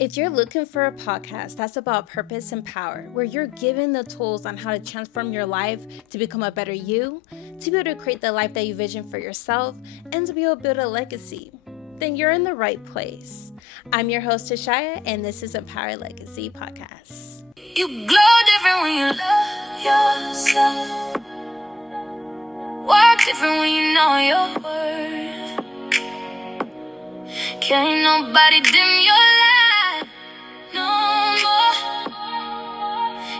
If you're looking for a podcast that's about purpose and power, where you're given the tools on how to transform your life to become a better you, to be able to create the life that you vision for yourself, and to be able to build a legacy, then you're in the right place. I'm your host, Tashaya, and this is Empower Legacy Podcast. You glow different when you love yourself. Work different when you know your worth. Can't nobody dim your light no more.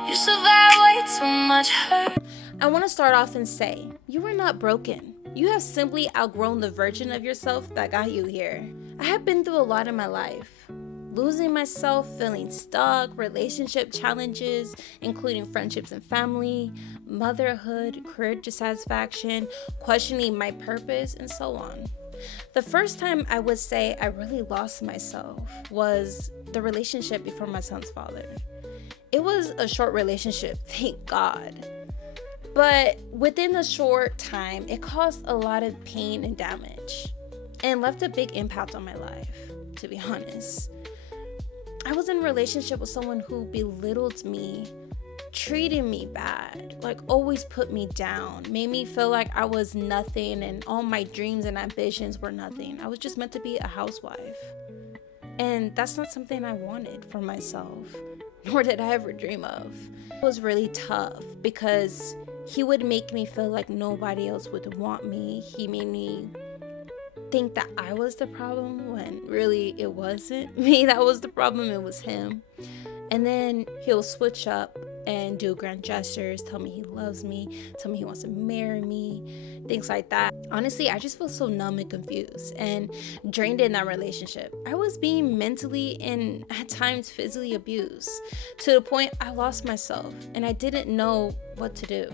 You survive way too much hurt. I want to start off and say, you are not broken. You have simply outgrown the version of yourself that got you here. I have been through a lot in my life. Losing myself, feeling stuck, relationship challenges, including friendships and family, motherhood, career dissatisfaction, questioning my purpose, and so on. The first time I would say I really lost myself was the relationship before my son's father. It was a short relationship, thank God. But within a short time, it caused a lot of pain and damage and left a big impact on my life, to be honest. I was in a relationship with someone who belittled me, treated me bad, always put me down, made me feel like I was nothing and all my dreams and ambitions were nothing. I was just meant to be a housewife. And that's not something I wanted for myself, nor did I ever dream of. It was really tough because he would make me feel like nobody else would want me. He made me think that I was the problem when really it wasn't me that was the problem, it was him. And then he'll switch up and do grand gestures, tell me he loves me, tell me he wants to marry me, things like that. Honestly, I just feel so numb and confused and drained in that relationship. I was being mentally and at times physically abused to the point I lost myself and I didn't know what to do.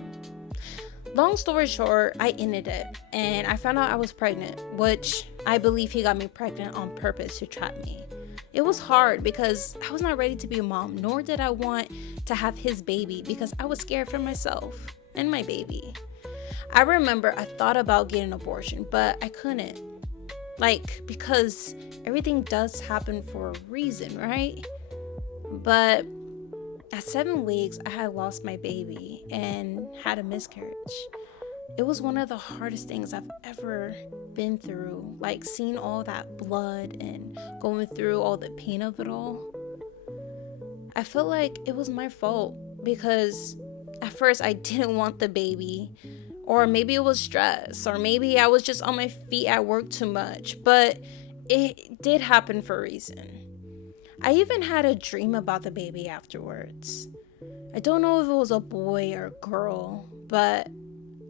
Long story short, I ended it and I found out I was pregnant, which I believe he got me pregnant on purpose to trap me. It was hard because I was not ready to be a mom, nor did I want to have his baby because I was scared for myself and my baby. I remember I thought about getting an abortion, but I couldn't. Because everything does happen for a reason, right? But at 7 weeks, I had lost my baby and had a miscarriage. It was one of the hardest things I've ever been through, seeing all that blood and going through all the pain of it all. I feel like it was my fault because at first I didn't want the baby, or maybe it was stress, or maybe I was just on my feet at work too much, but it did happen for a reason. I even had a dream about the baby afterwards. I don't know if it was a boy or a girl, but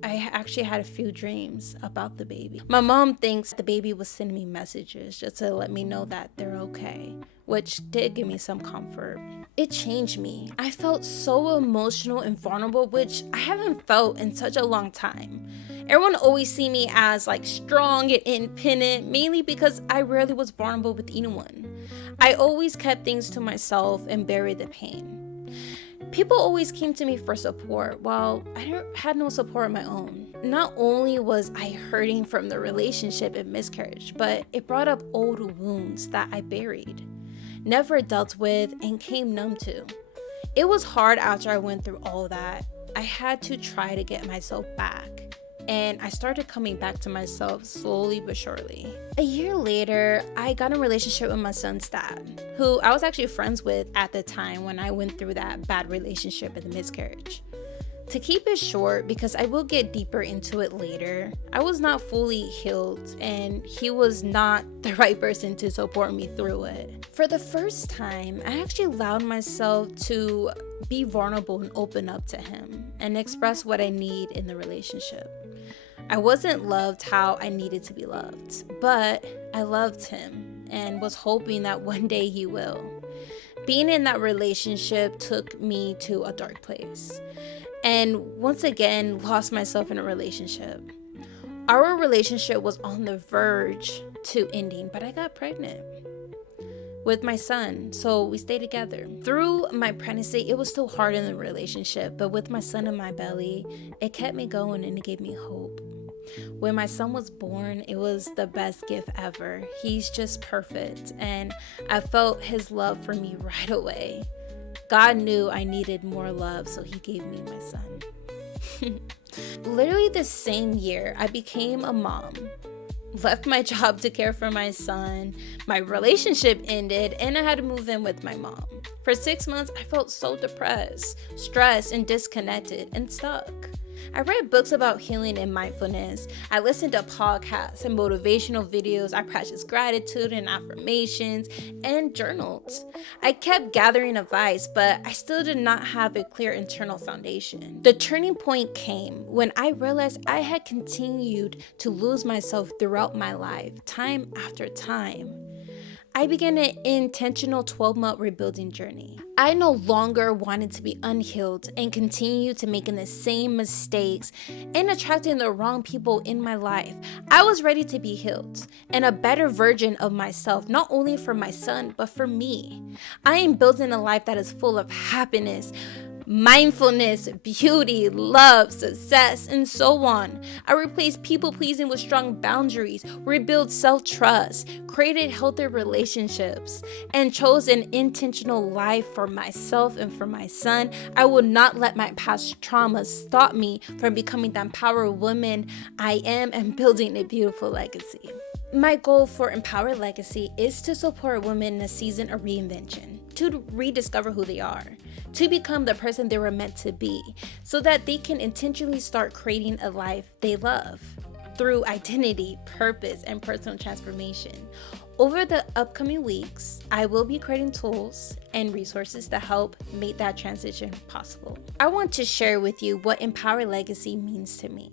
I actually had a few dreams about the baby. My mom thinks the baby was sending me messages just to let me know that they're okay, which did give me some comfort. It changed me. I felt so emotional and vulnerable, which I haven't felt in such a long time. Everyone always see me as strong and independent, mainly because I rarely was vulnerable with anyone. I always kept things to myself and buried the pain. People always came to me for support while I had no support of my own. Not only was I hurting from the relationship and miscarriage, but it brought up old wounds that I buried, never dealt with, and came numb to. It was hard after I went through all that. I had to try to get myself back. And I started coming back to myself slowly but surely. A year later, I got in a relationship with my son's dad, who I was actually friends with at the time when I went through that bad relationship and the miscarriage. To keep it short, because I will get deeper into it later, I was not fully healed and he was not the right person to support me through it. For the first time, I actually allowed myself to be vulnerable and open up to him and express what I need in the relationship. I wasn't loved how I needed to be loved, but I loved him and was hoping that one day he will. Being in that relationship took me to a dark place, and once again lost myself in a relationship. Our relationship was on the verge to ending, but I got pregnant with my son, so we stayed together. Through my pregnancy, it was still hard in the relationship, but with my son in my belly, it kept me going and it gave me hope. When my son was born, it was the best gift ever. He's just perfect, and I felt his love for me right away. God knew I needed more love, so he gave me my son. Literally the same year, I became a mom. Left my job to care for my son. My relationship ended, and I had to move in with my mom. For 6 months, I felt so depressed, stressed, and disconnected, and stuck. I read books about healing and mindfulness. I listened to podcasts and motivational videos. I practiced gratitude and affirmations and journaled. I kept gathering advice, but I still did not have a clear internal foundation. The turning point came when I realized I had continued to lose myself throughout my life, time after time. I began an intentional 12-month rebuilding journey. I no longer wanted to be unhealed and continue to making the same mistakes and attracting the wrong people in my life. I was ready to be healed and a better version of myself, not only for my son, but for me. I am building a life that is full of happiness, mindfulness, beauty, love, success, and so on. I replaced people pleasing with strong boundaries, rebuilt self-trust, created healthy relationships, and chose an intentional life for myself and for my son. I will not let my past traumas stop me from becoming the empowered woman I am and building a beautiful legacy. My goal for Empowered Legacy is to support women in a season of reinvention, to rediscover who they are, to become the person they were meant to be, so that they can intentionally start creating a life they love through identity, purpose, and personal transformation. Over the upcoming weeks, I will be creating tools and resources to help make that transition possible. I want to share with you what Empowered Legacy means to me.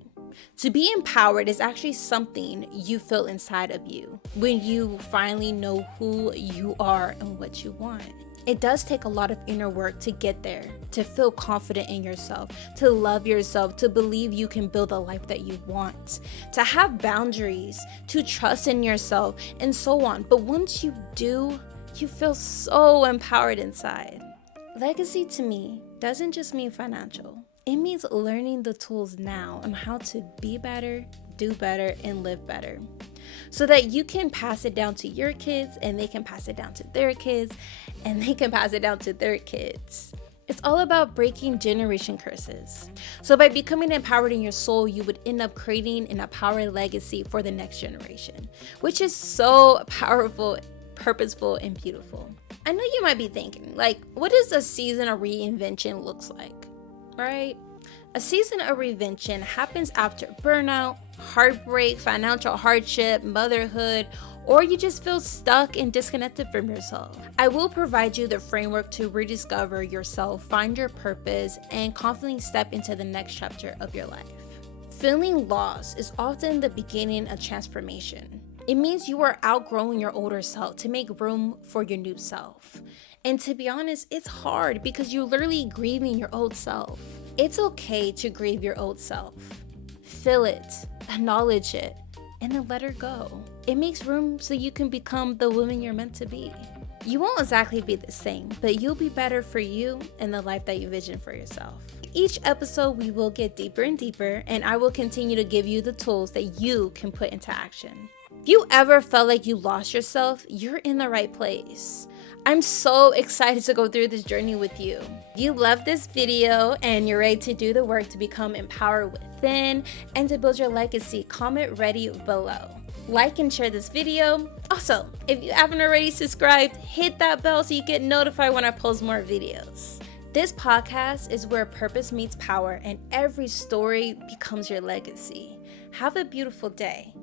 To be empowered is actually something you feel inside of you when you finally know who you are and what you want. It does take a lot of inner work to get there, to feel confident in yourself, to love yourself, to believe you can build a life that you want, to have boundaries, to trust in yourself, and so on. But once you do, you feel so empowered inside. Legacy to me doesn't just mean financial. It means learning the tools now on how to be better, do better, and live better, so that you can pass it down to your kids, and they can pass it down to their kids, and they can pass it down to their kids. It's all about breaking generation curses. So by becoming empowered in your soul, you would end up creating an empowered legacy for the next generation, which is so powerful, purposeful, and beautiful. I know you might be thinking, like, what does a season of reinvention looks like? Right? A season of reinvention happens after burnout, heartbreak, financial hardship, motherhood, or you just feel stuck and disconnected from yourself. I will provide you the framework to rediscover yourself, find your purpose, and confidently step into the next chapter of your life. Feeling lost is often the beginning of transformation. It means you are outgrowing your older self to make room for your new self. And to be honest, it's hard because you're literally grieving your old self. It's okay to grieve your old self. Feel it, acknowledge it, and then let her go. It makes room so you can become the woman you're meant to be. You won't exactly be the same, but you'll be better for you and the life that you envision for yourself. Each episode, we will get deeper and deeper, and I will continue to give you the tools that you can put into action. If you ever felt like you lost yourself, you're in the right place. I'm so excited to go through this journey with you. If you love this video and you're ready to do the work to become empowered within and to build your legacy, comment ready below. Like and share this video. Also, if you haven't already subscribed, hit that bell so you get notified when I post more videos. This podcast is where purpose meets power and every story becomes your legacy. Have a beautiful day.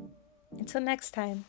Until next time.